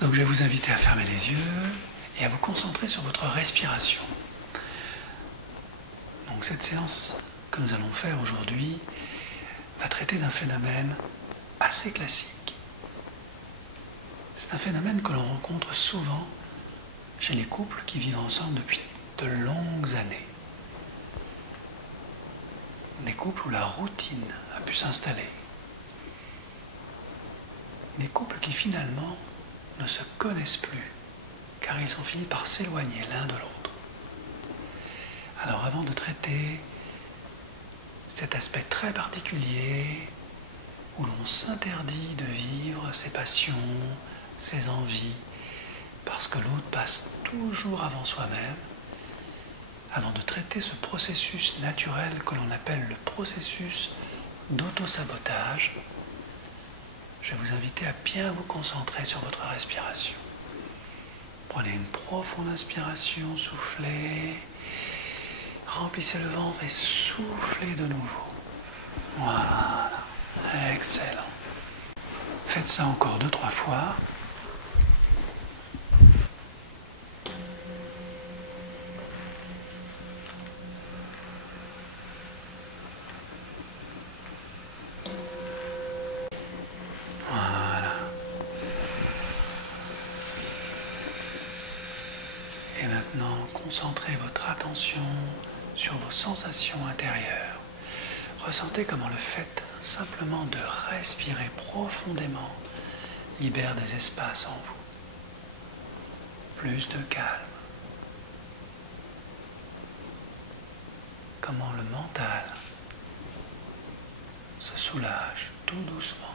Donc je vais vous inviter à fermer les yeux et à vous concentrer sur votre respiration. Donc cette séance que nous allons faire aujourd'hui va traiter d'un phénomène assez classique. C'est un phénomène que l'on rencontre souvent chez les couples qui vivent ensemble depuis de longues années. Des couples où la routine a pu s'installer. Des couples qui finalement ne se connaissent plus, car ils ont fini par s'éloigner l'un de l'autre. Alors avant de traiter cet aspect très particulier où l'on s'interdit de vivre ses passions, ses envies, parce que l'autre passe toujours avant soi-même, avant de traiter ce processus naturel que l'on appelle le processus d'auto-sabotage, je vais vous inviter à bien vous concentrer sur votre respiration. Prenez une profonde inspiration, soufflez, remplissez le ventre et soufflez de nouveau. Voilà, excellent. Faites ça encore 2-3 fois. Voilà. Et maintenant, concentrez votre attention sur vos sensations intérieures. Ressentez comment le fait simplement de respirer profondément libère des espaces en vous. Plus de calme. Comment le mental se soulage tout doucement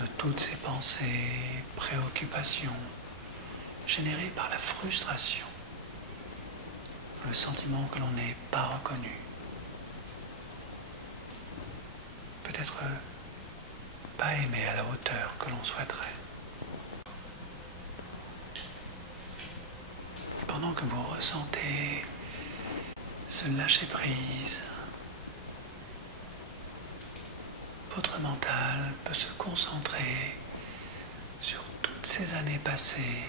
de toutes ces pensées, préoccupations générées par la frustration, le sentiment que l'on n'est pas reconnu, peut-être pas aimé à la hauteur que l'on souhaiterait. Pendant que vous ressentez ce lâcher-prise, votre mental peut se concentrer sur toutes ces années passées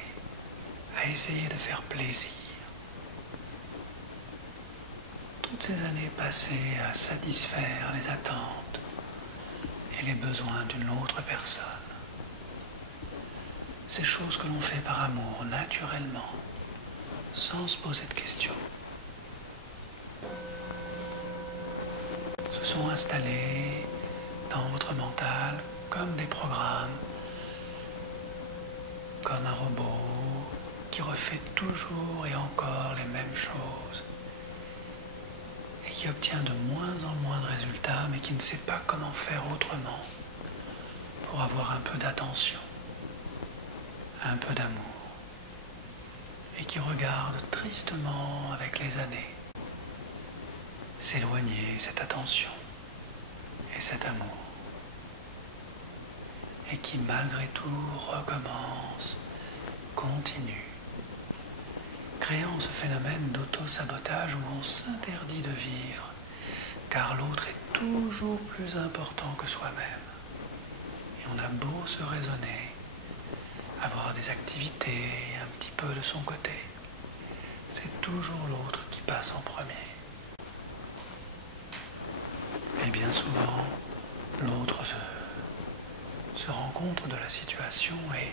à essayer de faire plaisir. Toutes ces années passées à satisfaire les attentes et les besoins d'une autre personne. Ces choses que l'on fait par amour naturellement, sans se poser de questions, se sont installées dans votre mental comme des programmes, comme un robot qui refait toujours et encore les mêmes choses et qui obtient de moins en moins de résultats mais qui ne sait pas comment faire autrement pour avoir un peu d'attention, un peu d'amour et qui regarde tristement avec les années s'éloigner cette attention et cet amour et qui malgré tout recommence, continue, créant ce phénomène d'auto-sabotage où on s'interdit de vivre car l'autre est toujours plus important que soi-même et on a beau se raisonner, avoir des activités un petit peu de son côté, c'est toujours l'autre qui passe en premier. Et bien souvent, l'autre se rend compte de la situation et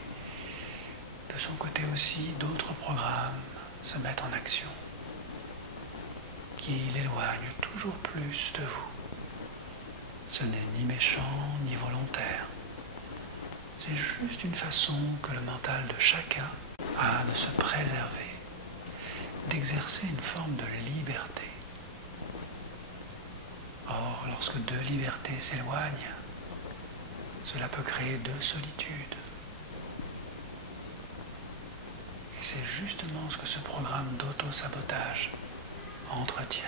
de son côté aussi, d'autres programmes se mettent en action qui l'éloignent toujours plus de vous. Ce n'est ni méchant ni volontaire. C'est juste une façon que le mental de chacun a de se préserver, d'exercer une forme de liberté. Or, lorsque deux libertés s'éloignent, cela peut créer deux solitudes. Et c'est justement ce que ce programme d'auto-sabotage entretient.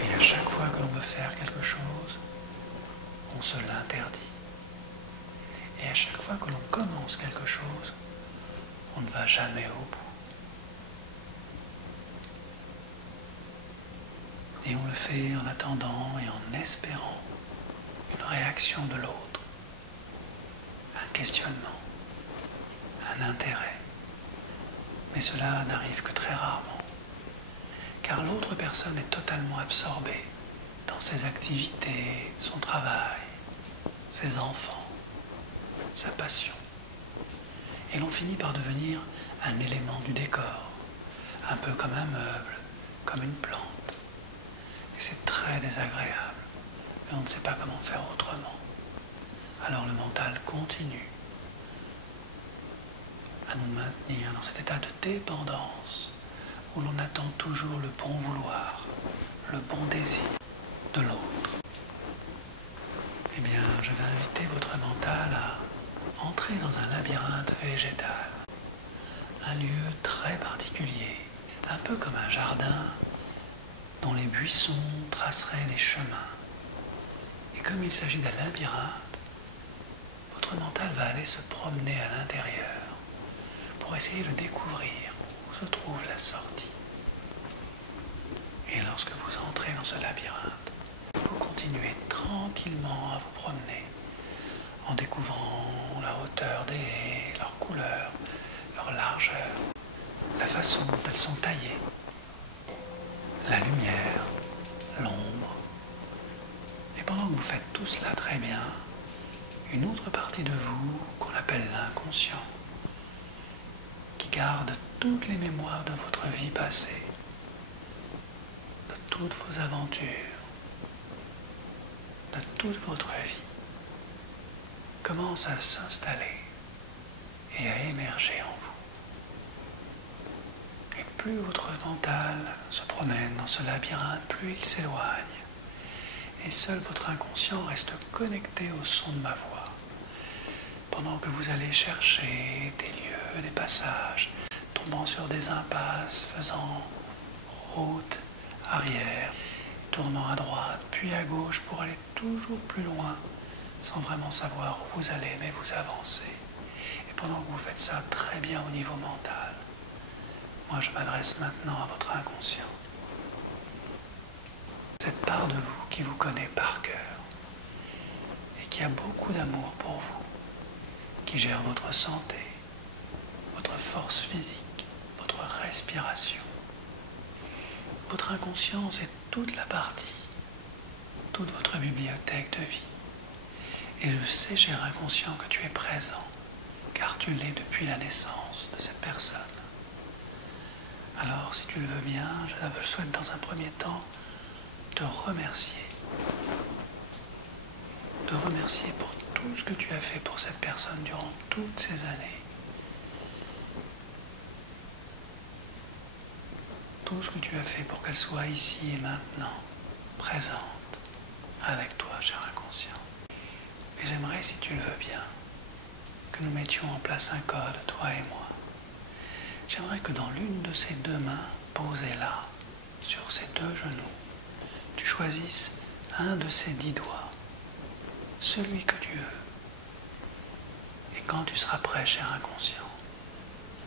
Et à chaque fois que l'on veut faire quelque chose, on se l'interdit. Et à chaque fois que l'on commence quelque chose, on ne va jamais au bout. Et on le fait en attendant et en espérant une réaction de l'autre. questionnement, un intérêt. Mais cela n'arrive que très rarement, car l'autre personne est totalement absorbée dans ses activités, son travail, ses enfants, sa passion. Et l'on finit par devenir un élément du décor, un peu comme un meuble, comme une plante. Et c'est très désagréable, mais on ne sait pas comment faire autrement. Alors le mental continue à nous maintenir dans cet état de dépendance où l'on attend toujours le bon vouloir, le bon désir de l'autre. Eh bien, je vais inviter votre mental à entrer dans un labyrinthe végétal, un lieu très particulier, un peu comme un jardin dont les buissons traceraient des chemins. Et comme il s'agit d'un labyrinthe, votre mental va aller se promener à l'intérieur pour essayer de découvrir où se trouve la sortie. Et lorsque vous entrez dans ce labyrinthe, vous continuez tranquillement à vous promener en découvrant la hauteur des haies, leur couleur, leur largeur, la façon dont elles sont taillées, la lumière, l'ombre. Et pendant que vous faites tout cela très bien, une autre partie de vous, qu'on appelle l'inconscient, qui garde toutes les mémoires de votre vie passée, de toutes vos aventures, de toute votre vie, commence à s'installer et à émerger en vous. Et plus votre mental se promène dans ce labyrinthe, plus il s'éloigne. Et seul votre inconscient reste connecté au son de ma voix. Pendant que vous allez chercher des lieux, des passages, tombant sur des impasses, faisant route arrière, tournant à droite, puis à gauche pour aller toujours plus loin, sans vraiment savoir où vous allez, mais vous avancez. Et pendant que vous faites ça très bien au niveau mental, moi je m'adresse maintenant à votre inconscient. Cette part de vous qui vous connaît par cœur et qui a beaucoup d'amour pour vous, qui gère votre santé, votre force physique, votre respiration. Votre inconscient, c'est toute la partie, toute votre bibliothèque de vie. Et je sais, cher inconscient, que tu es présent, car tu l'es depuis la naissance de cette personne. Alors, si tu le veux bien, je souhaite dans un premier temps te remercier. Te remercier pour tout ce que tu as fait pour cette personne durant toutes ces années. Tout ce que tu as fait pour qu'elle soit ici et maintenant, présente, avec toi, cher inconscient. Et j'aimerais, si tu le veux bien, que nous mettions en place un code, toi et moi. J'aimerais que dans l'une de ces deux mains, posées là, sur ces deux genoux, tu choisisses un de ces 10 doigts, celui que tu veux. Et quand tu seras prêt, cher inconscient,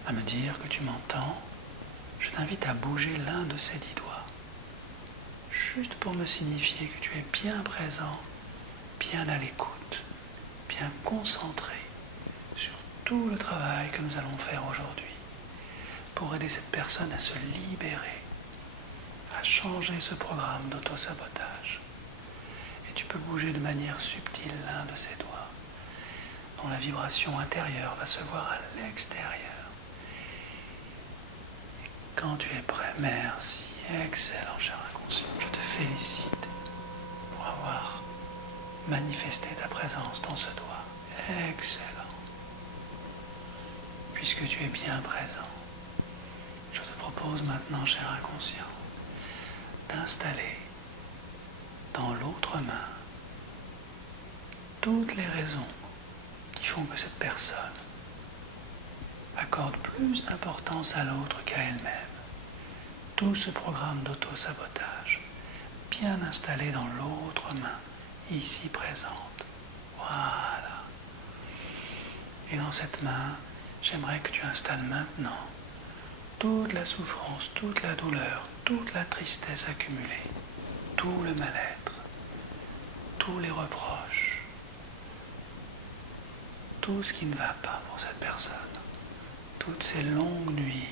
à me dire que tu m'entends, je t'invite à bouger l'un de ces 10 doigts, juste pour me signifier que tu es bien présent, bien à l'écoute, bien concentré sur tout le travail que nous allons faire aujourd'hui, pour aider cette personne à se libérer, à changer ce programme d'auto-sabotage. Et tu peux bouger de manière subtile l'un de ces doigts, dont la vibration intérieure va se voir à l'extérieur. Et quand tu es prêt, merci, excellent, cher inconscient, je te félicite pour avoir manifesté ta présence dans ce doigt. Excellent. Puisque tu es bien présent, je te propose maintenant, cher inconscient, d'installer dans l'autre main toutes les raisons qui font que cette personne accorde plus d'importance à l'autre qu'à elle-même. Tout ce programme d'auto-sabotage bien installé dans l'autre main, ici présente. Voilà. Et dans cette main, j'aimerais que tu installes maintenant toute la souffrance, toute la douleur, toute la tristesse accumulée, tout le mal-être, tous les reproches, tout ce qui ne va pas pour cette personne, toutes ces longues nuits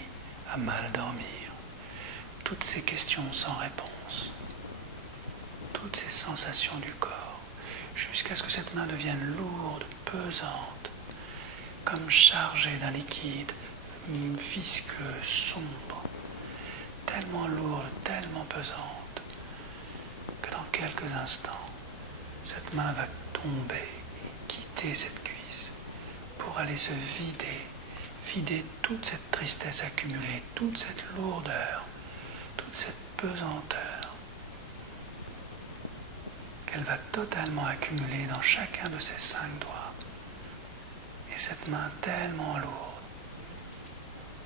à mal dormir, toutes ces questions sans réponse, toutes ces sensations du corps, jusqu'à ce que cette main devienne lourde, pesante, comme chargée d'un liquide visqueux, sombre, tellement lourde, tellement pesante, que dans quelques instants, cette main va tomber, quitter cette cuisse, pour aller se vider toute cette tristesse accumulée, toute cette lourdeur, toute cette pesanteur, qu'elle va totalement accumuler dans chacun de ses 5 doigts. Et cette main tellement lourde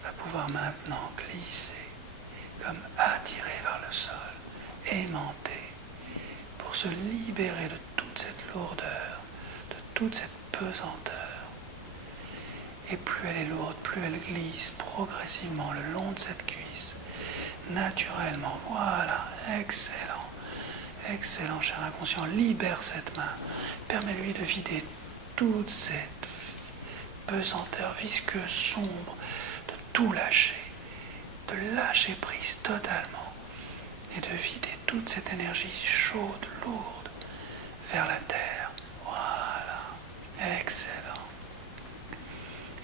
va pouvoir maintenant glisser, comme attirée vers le sol, aimanter, pour se libérer de toute cette lourdeur, de toute cette pesanteur. Et plus elle est lourde, plus elle glisse progressivement le long de cette cuisse, naturellement. Voilà, excellent, excellent, cher inconscient. Libère cette main, permets-lui de vider toute cette pesanteur visqueuse, sombre, de tout lâcher, de lâcher prise totalement, et de vider toute cette énergie chaude, lourde, vers la terre. Voilà, excellent.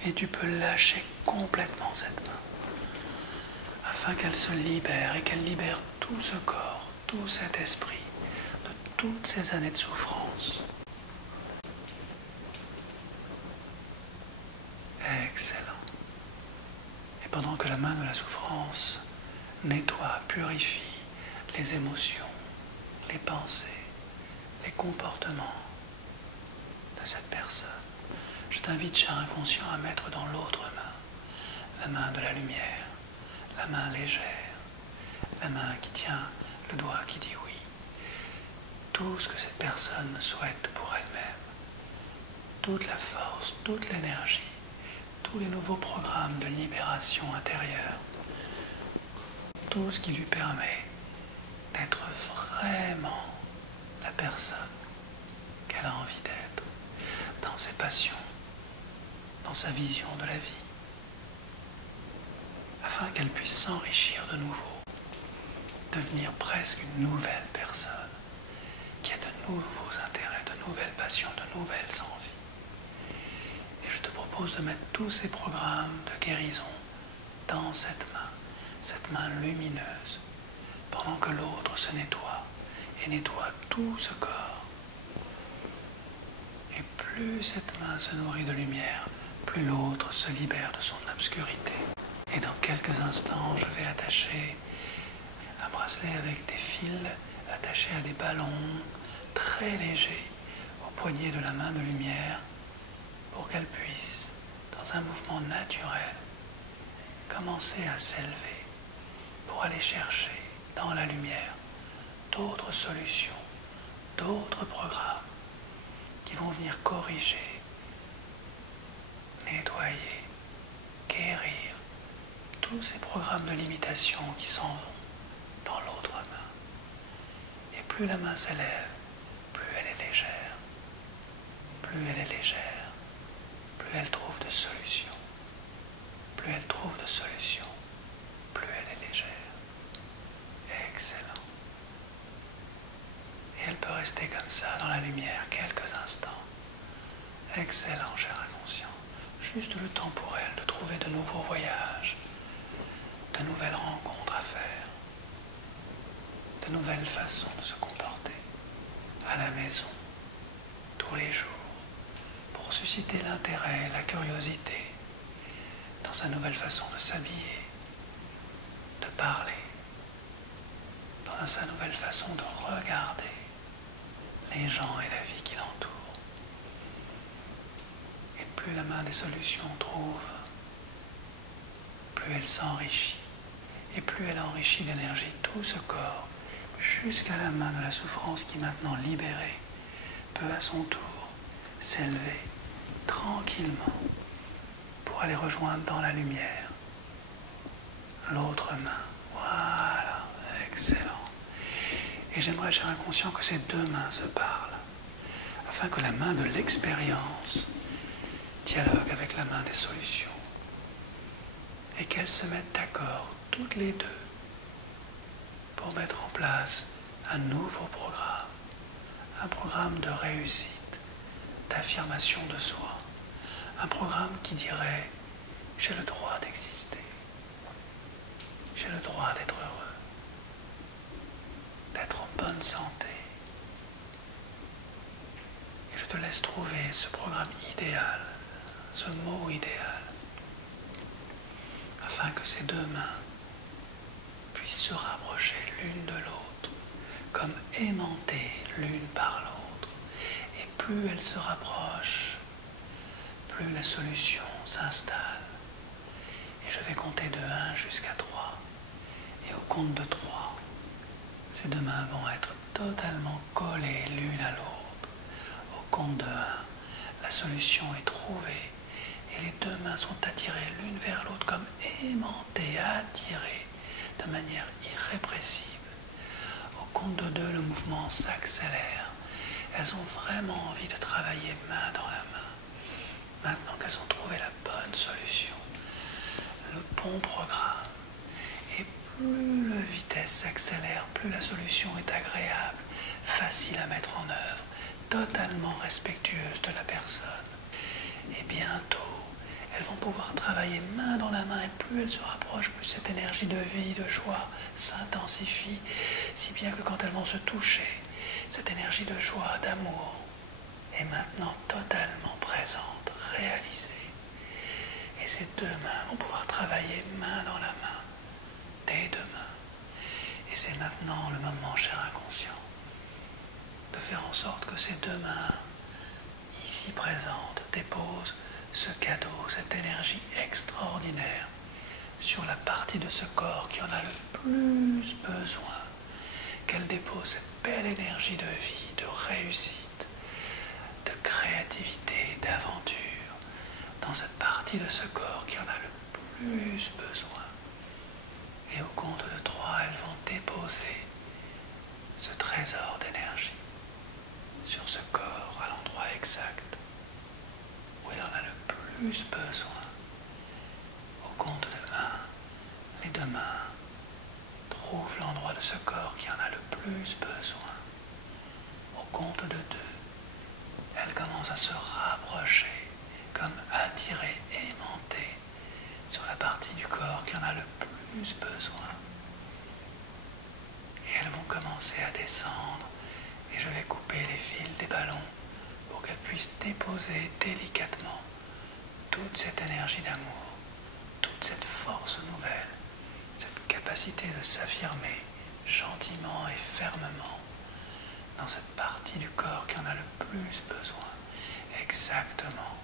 Et tu peux lâcher complètement cette main, afin qu'elle se libère et qu'elle libère tout ce corps, tout cet esprit, de toutes ces années de souffrance. Excellent. Et pendant que la main de la souffrance nettoie, purifie les émotions, les pensées, les comportements de cette personne, je t'invite, cher inconscient, à mettre dans l'autre main, la main de la lumière, la main légère, la main qui tient le doigt qui dit oui, tout ce que cette personne souhaite pour elle-même, toute la force, toute l'énergie, tous les nouveaux programmes de libération intérieure, tout ce qui lui permet d'être vraiment la personne qu'elle a envie d'être, dans ses passions, dans sa vision de la vie, afin qu'elle puisse s'enrichir de nouveau, devenir presque une nouvelle personne, qui a de nouveaux intérêts, de nouvelles passions, de nouvelles envies. Et je te propose de mettre tous ces programmes de guérison dans cette main lumineuse, pendant que l'autre se nettoie et nettoie tout ce corps. Et plus cette main se nourrit de lumière, plus l'autre se libère de son obscurité. Et dans quelques instants, je vais attacher un bracelet avec des fils attachés à des ballons très légers au poignet de la main de lumière, pour qu'elle puisse, dans un mouvement naturel, commencer à s'élever pour aller chercher dans la lumière d'autres solutions, d'autres programmes qui vont venir corriger, nettoyer, guérir tous ces programmes de limitation qui s'en vont dans l'autre main. Et plus la main s'élève, plus elle est légère. Plus elle est légère, plus elle trouve de solutions. Plus elle trouve de solutions, plus elle est légère. Excellent. Et elle peut rester comme ça dans la lumière quelques instants. Excellent, cher inconscient. Juste le temps pour elle de trouver de nouveaux voyages, de nouvelles rencontres à faire, de nouvelles façons de se comporter à la maison, tous les jours, pour susciter l'intérêt, la curiosité dans sa nouvelle façon de s'habiller, de parler, dans sa nouvelle façon de regarder les gens et la vie qui l'entourent. Et plus la main des solutions trouve, plus elle s'enrichit, et plus elle enrichit d'énergie tout ce corps, jusqu'à la main de la souffrance qui, maintenant libérée, peut à son tour s'élever tranquillement pour aller rejoindre dans la lumière l'autre main. Voilà, excellent. Et j'aimerais, cher inconscient, que ces deux mains se parlent, afin que la main de l'expérience dialoguent avec la main des solutions et qu'elles se mettent d'accord toutes les deux pour mettre en place un nouveau programme, un programme de réussite, d'affirmation de soi, un programme qui dirait « j'ai le droit d'exister, j'ai le droit d'être heureux, d'être en bonne santé ». Et je te laisse trouver ce programme idéal, ce mot idéal, afin que ces deux mains puissent se rapprocher l'une de l'autre, comme aimantées l'une par l'autre. Et plus elles se rapprochent, plus la solution s'installe. Et je vais compter de 1 jusqu'à 3. Et au compte de 3, ces deux mains vont être totalement collées l'une à l'autre. Au compte de 1, la solution est trouvée. Et les deux mains sont attirées l'une vers l'autre comme aimantées, attirées de manière irrépressible. Au compte de 2, le mouvement s'accélère. Elles ont vraiment envie de travailler main dans la main. Maintenant qu'elles ont trouvé la bonne solution, le bon programme, et plus la vitesse s'accélère, plus la solution est agréable, facile à mettre en œuvre, totalement respectueuse de la personne. Et bientôt, elles vont pouvoir travailler main dans la main, et plus elles se rapprochent, plus cette énergie de vie, de joie s'intensifie, si bien que quand elles vont se toucher, cette énergie de joie, d'amour est maintenant totalement présente, réalisée. Et ces deux mains vont pouvoir travailler main dans la main, dès demain. Et c'est maintenant le moment, cher inconscient, de faire en sorte que ces deux mains, ici présentes, déposent ce cadeau, cette énergie extraordinaire sur la partie de ce corps qui en a le plus besoin, qu'elle dépose cette belle énergie de vie, de réussite, de créativité, d'aventure dans cette partie de ce corps qui en a le plus besoin. Et au compte de 3, elles vont déposer ce trésor d'énergie sur ce corps à l'endroit exact où il en a le plus besoin. Au compte de 1, les deux mains trouvent l'endroit de ce corps qui en a le plus besoin. Au compte de 2, elles commencent à se rapprocher, comme attirées, aimantées, sur la partie du corps qui en a le plus besoin. Et elles vont commencer à descendre, et je vais couper les fils des ballons pour qu'elles puissent déposer délicatement toute cette énergie d'amour, toute cette force nouvelle, cette capacité de s'affirmer gentiment et fermement dans cette partie du corps qui en a le plus besoin. Exactement.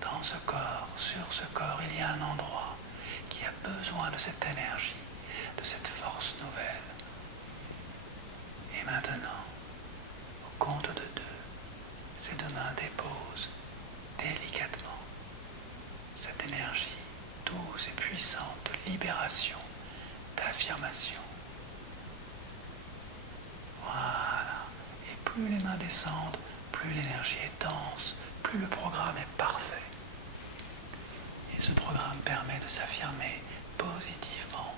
Dans ce corps, sur ce corps, il y a un endroit qui a besoin de cette énergie, de cette force nouvelle. Et maintenant, au compte de 2, ces deux mains déposent délicatement cette énergie douce et puissante de libération, d'affirmation. Voilà. Et plus les mains descendent, plus l'énergie est dense, plus le programme est parfait. Et ce programme permet de s'affirmer positivement,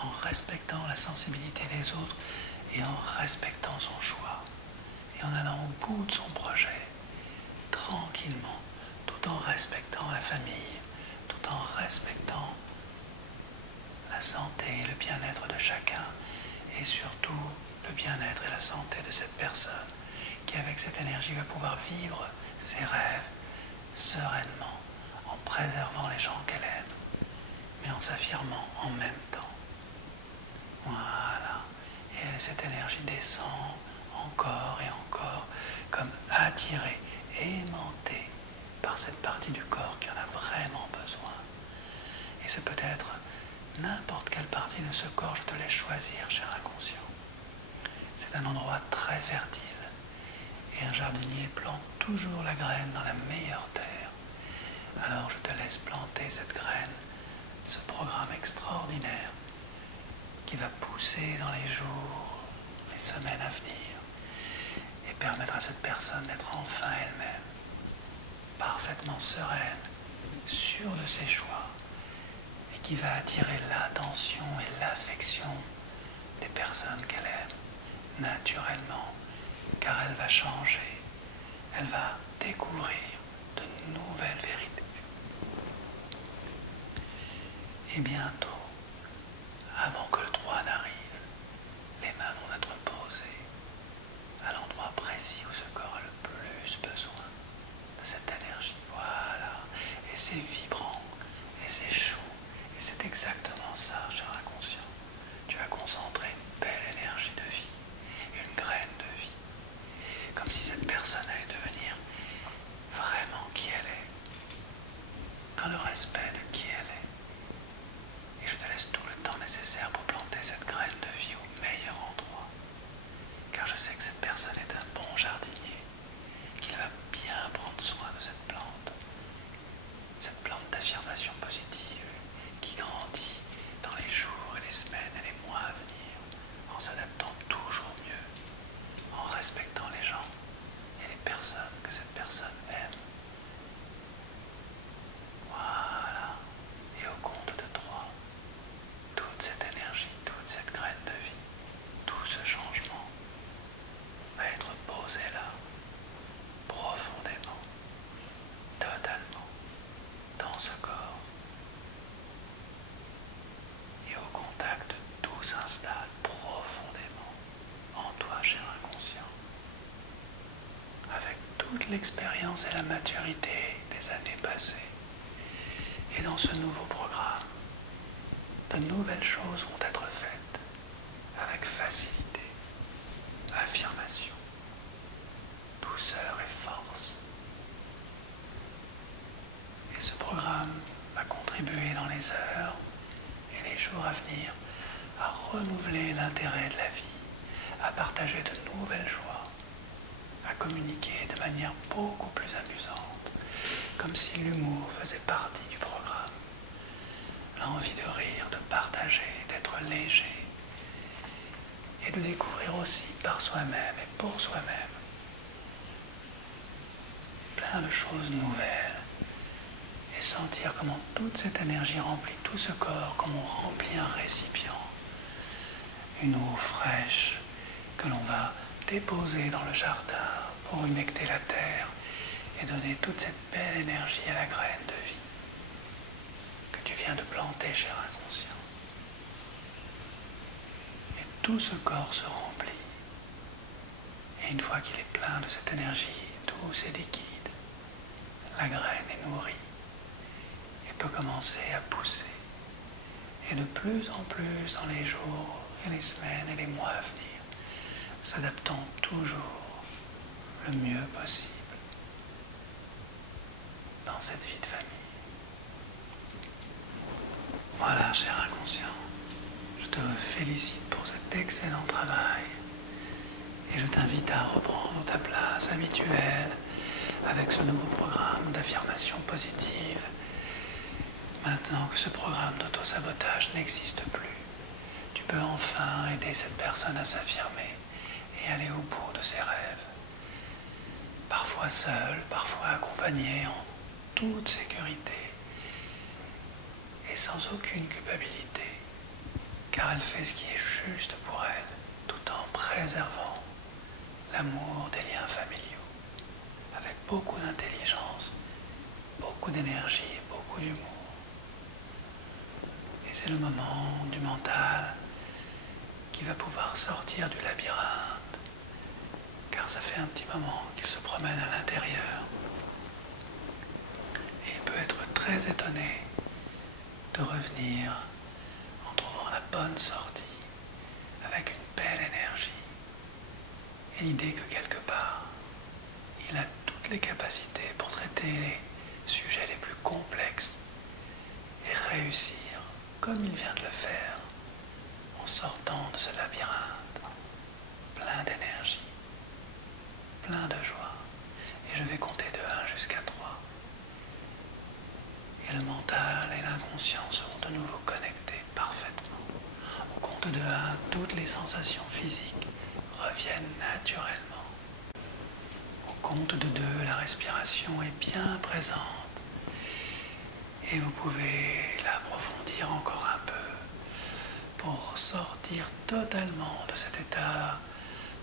en respectant la sensibilité des autres et en respectant son choix, et en allant au bout de son projet, tranquillement, tout en respectant la famille, tout en respectant la santé et le bien-être de chacun, et surtout le bien-être et la santé de cette personne qui, avec cette énergie, va pouvoir vivre ses rêves sereinement, en préservant les gens qu'elle aime, mais en s'affirmant en même temps. Voilà. Et cette énergie descend encore et encore, comme attirée, aimantée par cette partie du corps qui en a vraiment besoin. Et c'est peut-être n'importe quelle partie de ce corps, je te laisse choisir, cher inconscient. C'est un endroit très fertile, et un jardinier plante toujours la graine dans la meilleure terre. Alors je te laisse planter cette graine, ce programme extraordinaire qui va pousser dans les jours, les semaines à venir, et permettre à cette personne d'être enfin elle-même. parfaitement sereine, sûre de ses choix, et qui va attirer l'attention et l'affection des personnes qu'elle aime, naturellement, car elle va changer, elle va découvrir de nouvelles vérités. Et bientôt, avant que le 3 n'arrive, les mains vont être posées à l'endroit précis où ce corps a le plus besoin de cette énergie. Voilà. Et c'est vibrant, et c'est chaud, et c'est exactement ça, cher inconscient. Tu as concentré une belle énergie de vie, une graine de vie, comme si cette personne allait devenir vraiment qui elle est, dans le respect de qui elle est. Et je te laisse tout le temps nécessaire pour planter cette graine de vie au meilleur endroit, car je sais que cette personne est un bon jardinier, qu'il va bien prendre soin de cette plante d'affirmation positive qui grandit dans les jours et les semaines et les mois à venir, en s'adaptant toujours mieux, en respectant les gens et les personnes que cette personne aime. Voilà. Et au compte de 3, toute cette énergie, toute cette graine de vie, tout ce changement va être posé là, profondément, totalement, dans ce corps. Et au contact, tout s'installe profondément en toi, cher inconscient, avec toute l'expérience et la maturité des années passées. Et dans ce nouveau programme, de nouvelles choses vont être faites avec facilité, affirmation, douceur et force. Et ce programme va contribuer dans les heures et les jours à venir à renouveler l'intérêt de la vie, à partager de nouvelles joies, à communiquer de manière beaucoup plus amusante, comme si l'humour faisait partie du programme. L'envie de rire, de partager, d'être léger, et de découvrir aussi par soi-même et pour soi-même plein de choses nouvelles, et sentir comment toute cette énergie remplit tout ce corps, comme on remplit un récipient, une eau fraîche que l'on va déposer dans le jardin pour humecter la terre et donner toute cette belle énergie à la graine de vie que tu viens de planter, cher inconscient. Et tout ce corps se remplit. Et une fois qu'il est plein de cette énergie douce et liquide, la graine est nourrie et peut commencer à pousser. Et de plus en plus dans les jours et les semaines et les mois à venir, s'adaptant toujours le mieux possible dans cette vie de famille. Voilà, cher inconscient, je te félicite pour cet excellent travail et je t'invite à reprendre ta place habituelle avec ce nouveau programme d'affirmation positive. Maintenant que ce programme d'auto-sabotage n'existe plus, tu peux enfin aider cette personne à s'affirmer et aller au bout de ses rêves. Parfois seule, parfois accompagnée en toute sécurité et sans aucune culpabilité, car elle fait ce qui est juste pour elle, tout en préservant l'amour des liens familiaux, avec beaucoup d'intelligence, beaucoup d'énergie et beaucoup d'humour. Et c'est le moment du mental qui va pouvoir sortir du labyrinthe, car ça fait un petit moment qu'il se promène à l'intérieur. Et il peut être très étonné de revenir en trouvant la bonne sortie, avec une belle énergie, et l'idée que quelque part, il a toutes les capacités pour traiter les sujets les plus complexes et réussir comme il vient de le faire, en sortant de ce labyrinthe, plein d'énergie, plein de joie. Et je vais compter de 1 jusqu'à 3. Et le mental et l'inconscient seront de nouveau connectés parfaitement. Au compte de 1, toutes les sensations physiques reviennent naturellement. Au compte de 2, la respiration est bien présente et vous pouvez l'approfondir encore un peu pour sortir totalement de cet état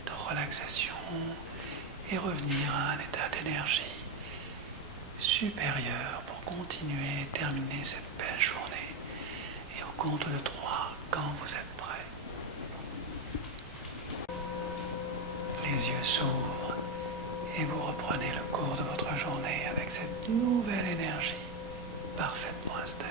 de relaxation et revenir à un état d'énergie supérieur pour continuer et terminer cette belle journée. Et au compte de 3, quand vous êtes prêts, les yeux s'ouvrent et vous reprenez le cours de votre journée avec cette nouvelle énergie parfaitement installée.